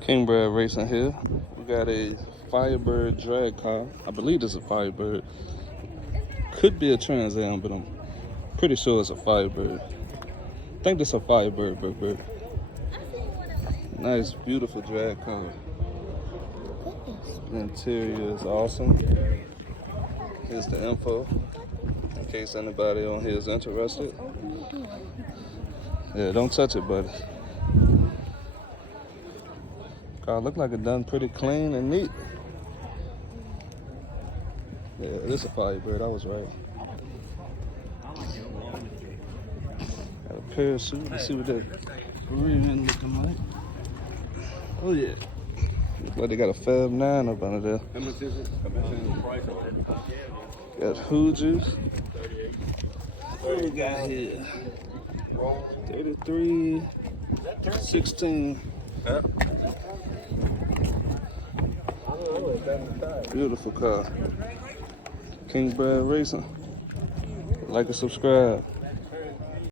Kingbird Racing here. We got a Firebird drag car. I believe it's a Firebird. Could be a Trans Am, but I'm pretty sure it's a Firebird. I think it's a Firebird, Bird. Nice, beautiful drag car. The interior is awesome. Here's the info, in case anybody on here is interested. Yeah, don't touch it, buddy. Car look like it done pretty clean and neat. Yeah, this is a Firebird, I was right. Got a parachute, let's see what that rear end looking like. Oh yeah. Looks like they got a Fab 9 up under there. How much is it? The price of it? Got Hoojers. What we got here? 33, 16. Huh? Beautiful car. Kingbird Racing. Like and subscribe.